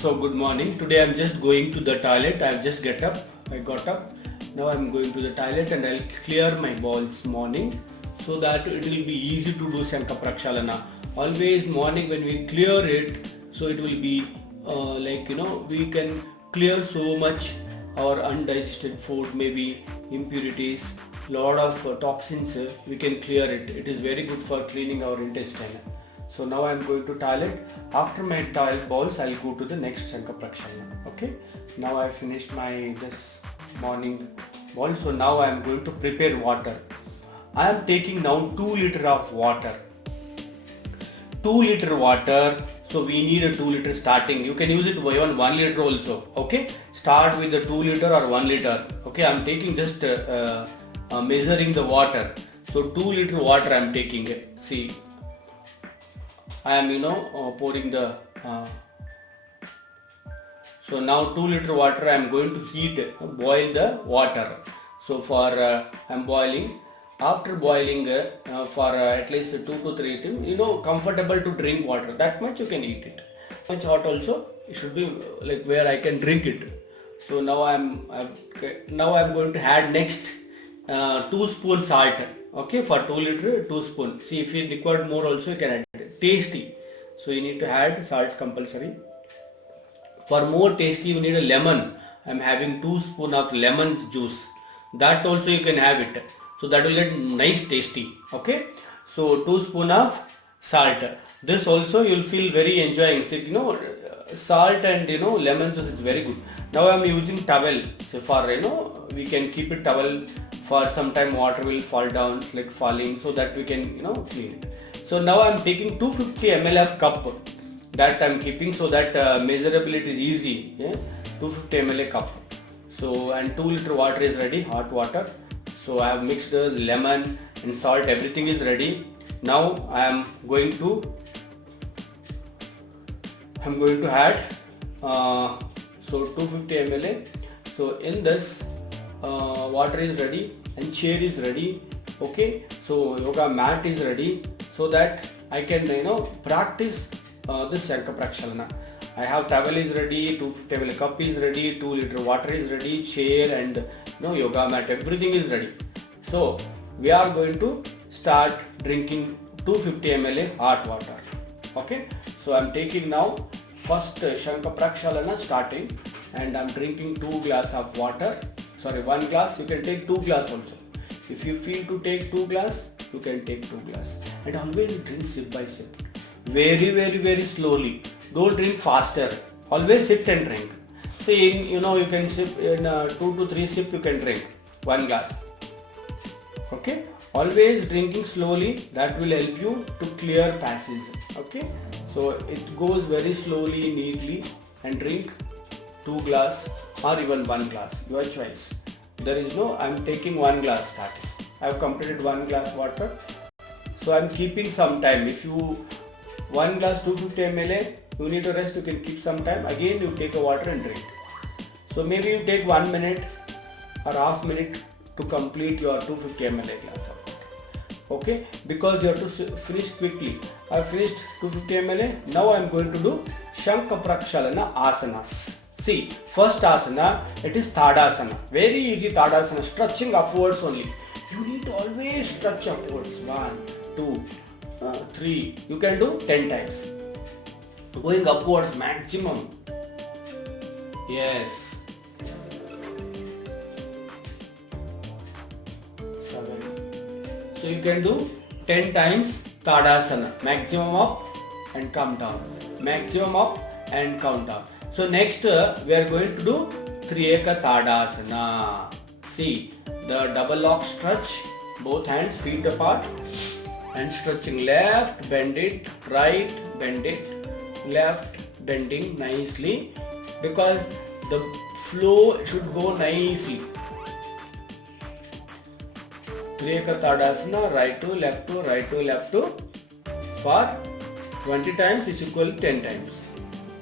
So good morning. Today I'm just going to the toilet. I've just get up. I got up. Now I'm going to the toilet and I'll clear my bowels morning so that it will be easy to do Shankha Prakshalana. Always morning when we clear it, so it will be we can clear so much our undigested food, maybe impurities, lot of toxins. We can clear it. It is very good for cleaning our intestine. So now I am going to toilet. After my toilet bowls, I'll go to the next Shankha Prakshalana. Okay. Now I finished my this morning bowl. So now I am going to prepare water. I am taking now 2 liter of water. 2 liter water. So we need a 2 liter starting. You can use it even 1 liter also. Okay. Start with the 2 liter or 1 liter. Okay. I am taking just measuring the water. So 2 liter water I am taking. See. I am pouring the so now 2 liter water I am going to boil the water. So for I am boiling. After boiling for at least 2 to 3 times, comfortable to drink water. That much you can eat it. Much hot also it should be like where I can drink it. So now I am going to add next 2 spoon salt. Okay, for 2 liter 2 spoon. See, if you require more also you can add it. Tasty. So you need to add salt compulsory. For more tasty you need a lemon. I am having 2 spoon of lemon juice. That also you can have it. So that will get nice tasty. Okay. So 2 spoon of salt. This also you will feel very enjoying. So, salt and lemon juice is very good. Now I am using towel. So for we can keep it towel. For some time water will fall down, like falling, so that we can clean it. So now I am taking 250 ml of cup that I am keeping, so that measurability is easy. Yeah? 250 ml cup. So and 2 liter water is ready, hot water. So I have mixed the lemon and salt, everything is ready. Now I am going to add so 250 ml. So in this water is ready and chair is ready. Okay, so yoga mat is ready, so that I can practice this Shankha Prakshalana. I have towel is ready, 250 ml cup is ready, 2 liter water is ready, chair and yoga mat, everything is ready. So we are going to start drinking 250 ml hot water. Okay, so I am taking now first Shankha Prakshalana starting, and I am drinking 2 glass of water. Sorry, 1 glass. You can take 2 glass also. If you feel to take 2 glass, you can take 2 glass. And always drink sip by sip. Very, very, very slowly. Don't drink faster. Always sip and drink. So you can sip in 2 to 3 sip. You can drink 1 glass. Okay. Always drinking slowly. That will help you to clear passage. Okay. So it goes very slowly, neatly, and drink 2 glass. Or even 1 glass, your choice. There is I am taking 1 glass starting. I have completed 1 glass water. So I am keeping some time. If you 1 glass 250 ml, you need to rest, you can keep some time. Again you take a water and drink. So maybe you take 1 minute or half minute to complete your 250 ml glass of water. Okay, because you have to finish quickly. I have finished 250 ml. Now I am going to do Shankha Prakshalana asanas. See, first asana, it is Tadasana. Very easy Tadasana, stretching upwards only. You need to always stretch upwards. 1, 2, 3. You can do 10 times. Going upwards maximum. Yes. 7. So you can do 10 times Tadasana. Maximum up and come down. Maximum up and come down. So next we are going to do Triyeka Tadasana. See, the double lock stretch, both hands, feet apart, and stretching left, bend it, right, bend it, left, bending nicely, because the flow should go nicely. Triyeka Tadasana, right to left to, right to left to, for 20 times is equal to 10 times.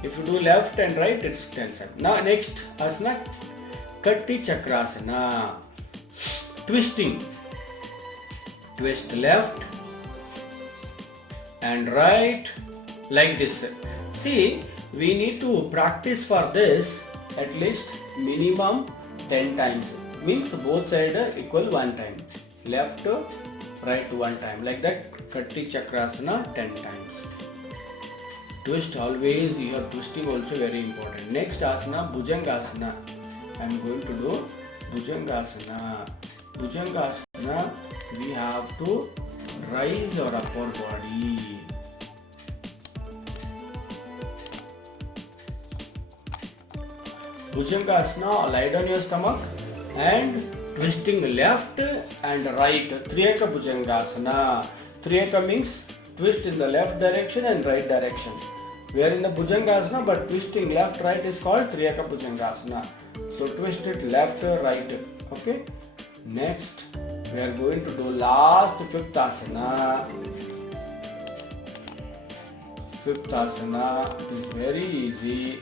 If you do left and right, it's 10 seconds. Now next asana, Katti Chakrasana. Twisting. Twist left and right like this. See, we need to practice for this at least minimum 10 times. Means both sides equal one time. Left, right one time. Like that, Katti Chakrasana 10 times. Twist always, your twisting also very important. Next asana, Bhujangasana. I am going to do Bhujangasana. Bhujangasana, we have to raise our upper body. Bhujangasana, lie down your stomach and twisting left and right. Triyaka Bhujangasana. Triyaka means twist in the left direction and right direction. We are in the Bhujangasana, but twisting left right is called Triyaka Bhujangasana. So twist it left right. Okay. Next, we are going to do last fifth asana. Fifth asana is very easy.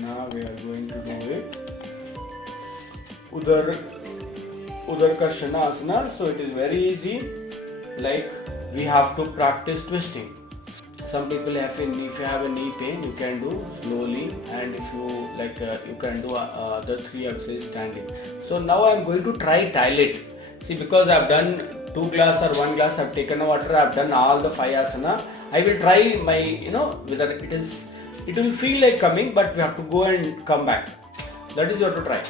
Now we are going to do it. Udarkarshana asana. So it is very easy. Like we have to practice twisting. Some people have if you have a knee pain, you can do slowly, and if you like, you can do the 3 exercises standing. So now I am going to try toilet. See, because I have done 2 glass or 1 glass, I have taken a water, I have done all the 5 asana. I will try my, whether it will feel like coming, but we have to go and come back. That is you have to try.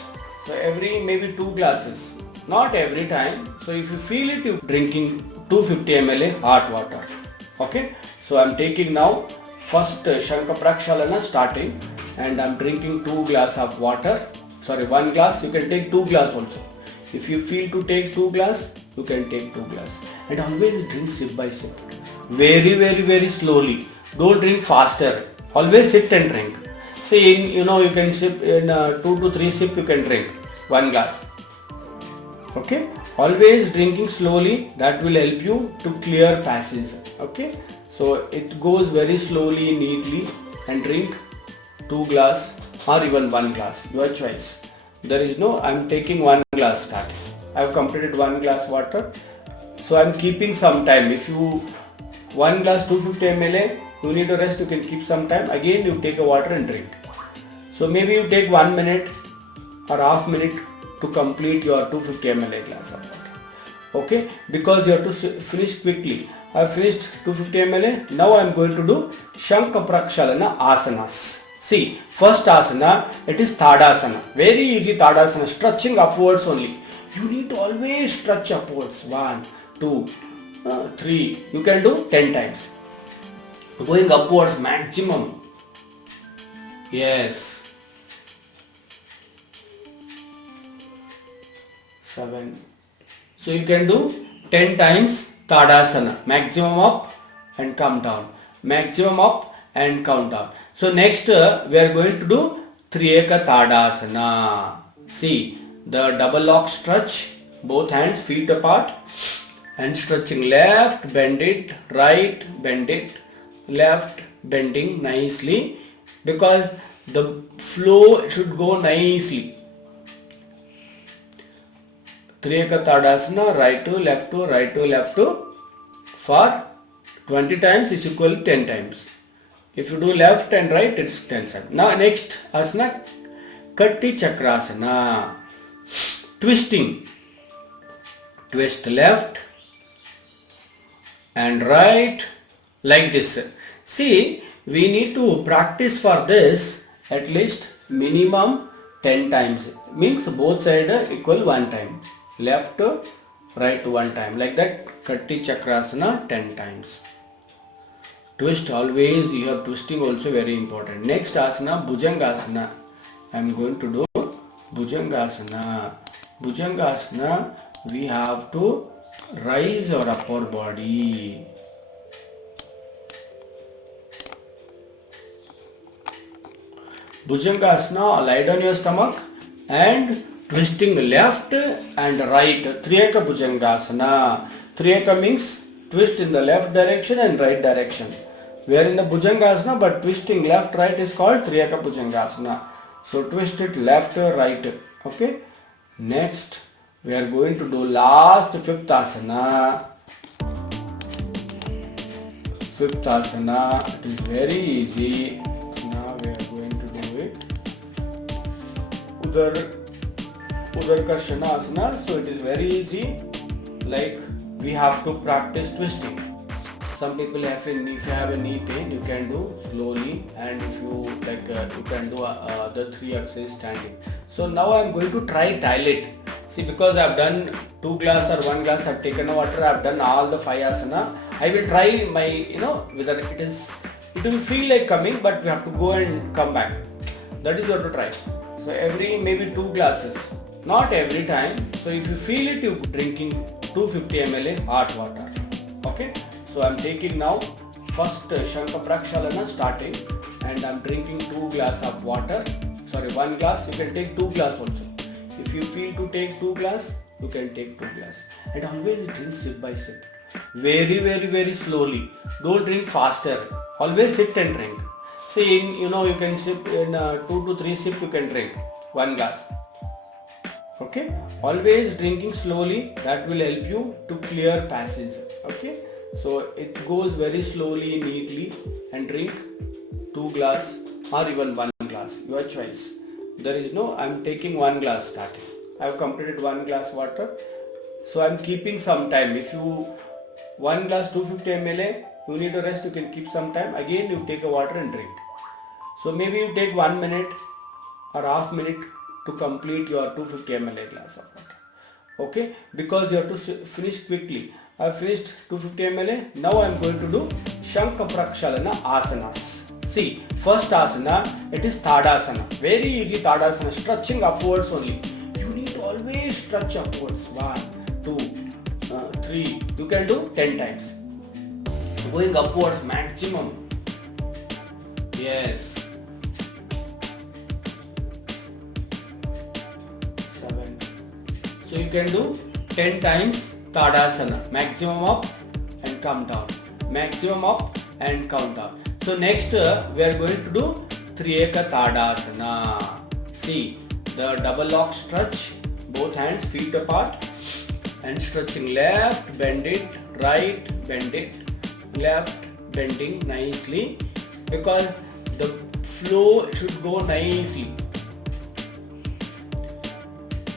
So every maybe 2 glasses, not every time. So if you feel it, you drinking 250 ml hot water. Okay. So I am taking now first Shanka Prakshalana starting, and I am drinking 2 glass of water. Sorry, 1 glass. You can take 2 glass also. If you feel to take 2 glass, you can take 2 glass. And always drink sip by sip. Very, very, very slowly. Don't drink faster. Always sit and drink. See, you can sip in 2 to 3 sip. You can drink 1 glass. Okay. Always drinking slowly. That will help you to clear passage. Okay. So it goes very slowly, neatly, and drink 2 glass or even 1 glass, your choice. There is no, I am taking 1 glass starting. I have completed 1 glass water. So I am keeping some time. If you 1 glass 250 ml, you need to rest, you can keep some time. Again you take a water and drink. So maybe you take 1 minute or half minute to complete your 250 ml glass of water. Okay, because you have to finish quickly. I have finished 250 ml. Now I am going to do Shanka Prakshalana asanas. See, first asana, it is Tadasana. Very easy Tadasana, stretching upwards only. You need to always stretch upwards. 1, 2, 3. You can do 10 times. Going upwards maximum. Yes. 7. So you can do 10 times Tadasana. Maximum up and come down. Maximum up and come down. So next we are going to do Triyaka Tadasana. See, the double lock stretch, both hands, feet apart, and stretching left, bend it, right, bend it, left, bending nicely, because the flow should go nicely. Triyaka Tadasana, right to left to, right to left to, for 20 times is equal to 10 times. If you do left and right, it's 10 times. Now next asana, Katti Chakrasana. Twisting. Twist left and right like this. See, we need to practice for this at least minimum 10 times. Means both sides equal one time. Left, right one time. Like that, Katti Chakrasana 10 times. Twist always, your twisting also very important. Next asana, Bhujangasana. I am going to do Bhujangasana. Bhujangasana, we have to raise our upper body. Bhujangasana, lie down your stomach and twisting left and right. Triyaka Bhujangasana. Triyaka means twist in the left direction and right direction. We are in the Bhujangasana, but twisting left right is called Triyaka Bhujangasana. So twist it left right. Okay. Next we are going to do last fifth asana. Fifth asana, it is very easy. Udar Karshanasana. So it is very easy. Like we have to practice twisting. Some people have if you have a knee pain, you can do slowly, and if you you can do the 3 exercises standing. So now I am going to try dilate. See, because I have done 2 glass or 1 glass, I have taken water, I have done all the 5 asana. I will try my, whether it will feel like coming, but we have to go and come back. That is what to try. So every maybe 2 glasses, not every time. So if you feel it, you drinking 250 ml hot water. Okay. So I am taking now first Shanka Prakshalana starting, and I am drinking 2 glass of water. Sorry, 1 glass. You can take 2 glass also. If you feel to take 2 glass, you can take 2 glass. And always drink sip by sip. Very, very, very slowly. Don't drink faster. Always sit and drink. See, you can sip in 2 to 3 sip you can drink 1 glass. Okay. Always drinking slowly. That will help you to clear passage. Okay. So it goes very slowly, neatly, and drink 2 glass or even 1 glass, your choice. There is no, I am taking 1 glass starting. I have completed 1 glass water. So I am keeping some time. If you 1 glass 250 ml, you need to rest, you can keep some time. Again you take a water and drink. So maybe you take 1 minute or half minute to complete your 250 ml glass of water. Okay, because you have to finish quickly. I have finished 250 ml. Now I am going to do Shanka Prakshalana asanas. See, first asana, it is Tadasana. Very easy Tadasana, stretching upwards only. You need to always stretch upwards. 1, 2, 3. You can do 10 times. Going upwards maximum. Yes. 7. So you can do 10 times Tadasana. Maximum up and come down. Maximum up and come down. So next we are going to do Triyeka Tadasana. See, the double lock stretch, both hands, feet apart, and stretching left, bend it, right, bend it, left, bending nicely, because the flow should go nicely.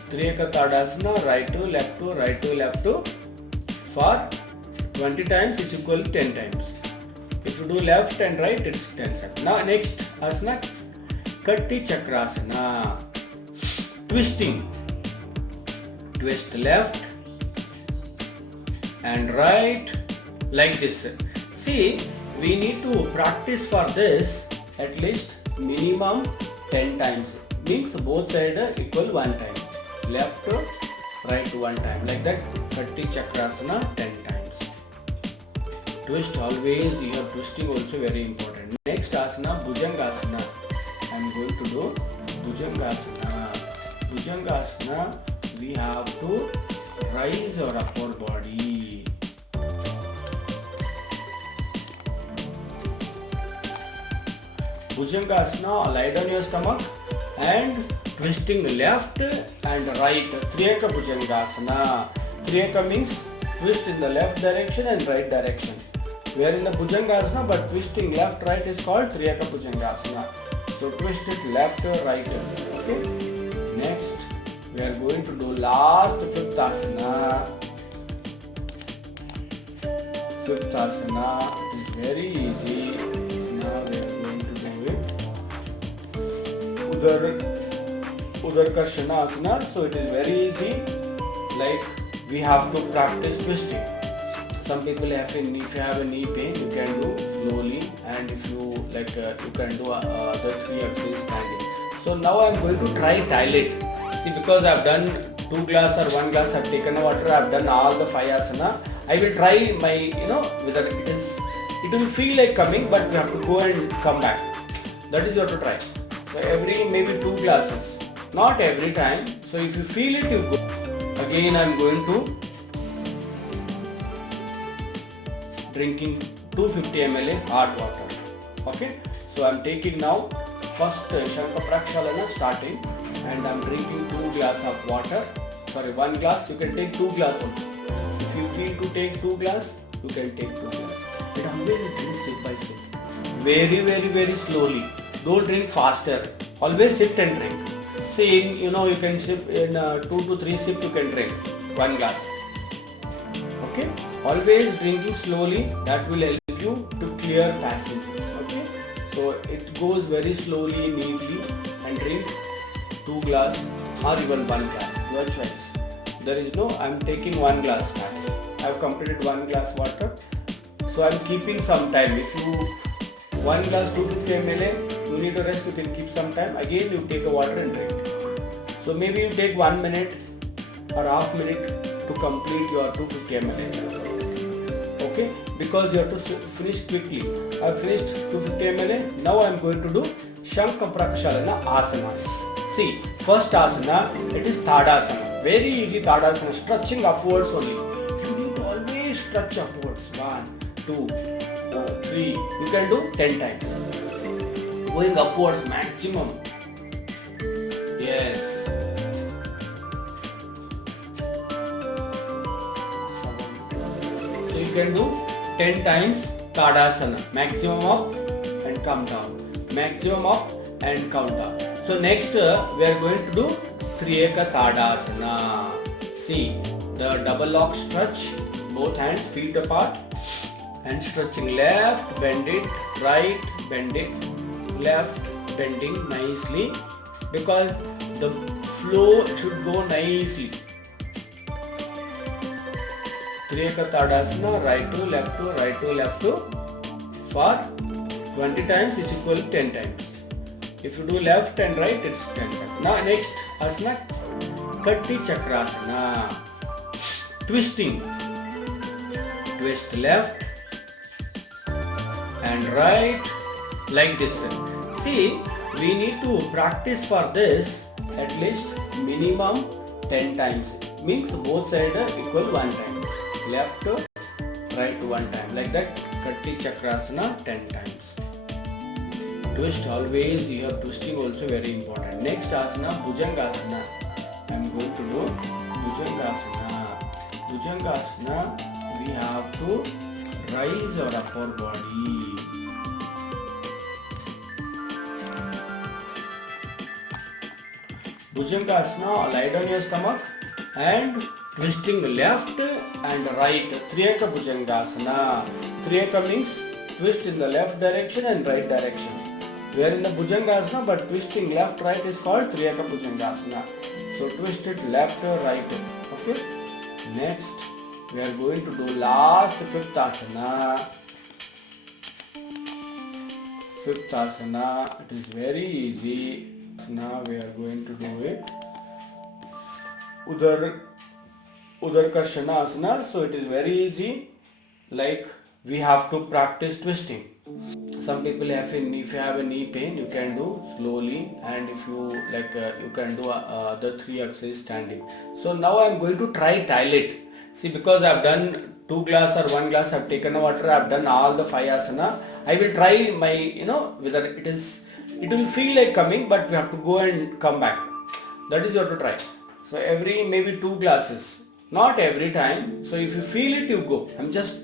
Triyeka Tadasana, right to left to, right to left to, for 20 times is equal to 10 times. If you do left and right, it's 10 seconds. Now next asana, Katti Chakrasana. Twisting. Twist left and right like this. See, we need to practice for this at least minimum 10 times. Means both sides equal 1 time. Left to right 1 time. Like that, Katti Chakrasana 10 times. Twist always, your twisting also very important. Next asana, Bhujangasana. I am going to do Bhujangasana. Bhujangasana, we have to raise our upper body. Bhujangasana, lie down your stomach and twisting left and right. Triyeka Bhujangasana. Triyeka means twist in the left direction and right direction. We are in the Bhujangasana, but twisting left right is called Triyeka Bhujangasana. So twist it left right. Okay. Next we are going to do last 5th asana. 5th asana is very easy. Now we are going to do it. Udar Karshanasana. So it is very easy. Like we have to practice twisting. Some people have if you have a knee pain, you can do slowly, and if you you can do the 3 exercises standing. So now I am going to try dilate. See, because I have done 2 glass or 1 glass, I have taken water, I have done all the 5 asana. I will try my, whether it will feel like coming, but we have to go and come back. That is what to try. So every maybe 2 glasses, not every time. So if you feel it, you go. Again I am going to drinking 250 ml hot water. Okay. So I am taking now first Shanka Prakshalana starting, and I am drinking 2 glass of water. Sorry, 1 glass. You can take 2 glass also. If you feel to take 2 glass, you can take 2 glass. But always drink sip by sip. Very, very, very slowly. Don't drink faster. Always sit and drink. See, you can sip in 2 to 3 sip you can drink 1 glass. Okay, always drinking slowly, that will help you to clear passage. Okay, so it goes very slowly, neatly, and drink 2 glass or even 1 glass, your choice. There is no, I am taking 1 glass now. I have completed 1 glass water, so I am keeping some time. If you 1 glass 250 ml, you need to rest, you can keep some time. Again you take a water and drink. So maybe you take 1 minute or half minute to complete your 250 ml. Okay, because you have to finish quickly. I have finished 250 ml. Now I am going to do Shankha Prakshalana asanas. See, first asana, it is Tadasana. Very easy Tadasana, stretching upwards only. You need to always stretch upwards. 1, 2, 3. You can do 10 times. Going upwards maximum. Yes. So you can do 10 times Tadasana. Maximum up and come down. Maximum up and count down. So next we are going to do Triyaka Tadasana. See, the double lock stretch, both hands feet apart, and stretching left, bend it, right, bend it, left, bending nicely, because the flow should go nicely. Triyaka Tadasana, right to left to, right to left to, for 20 times is equal to 10 times. If you do left and right, it's 10 times. Now next asana, Katti Chakrasana. Twisting. Twist left and right like this. See, we need to practice for this at least minimum 10 times. Means both sides are equal 1 time. Left to right 1 time. Like that, Katti Chakrasana 10 times. Twist always, you have twisting also very important. Next asana, Bhujangasana. I am going to do Bhujangasana. Bhujangasana, we have to raise our upper body. Bhujangasana, lie down your stomach and twisting left and right. Triyaka Bhujangasana. Triyaka means twist in the left direction and right direction. We are in the Bhujangasana, but twisting left right is called Triyaka Bhujangasana. So twist it left right. Okay. Next we are going to do last fifth asana. Fifth asana, it is very easy. Now we are going to do it. Udarkarshana asana. So it is very easy. Like we have to practice twisting. Some people have if you have a knee pain, you can do slowly, and if you like you can do the 3 exercises standing. So now I am going to try toilet. See, because I have done 2 glass or 1 glass, I have taken a water, I have done all the 5 asana. I will try my, whether it will feel like coming, but we have to go and come back. That is you have to try. So every maybe 2 glasses, not every time. So if you feel it, you go. I am just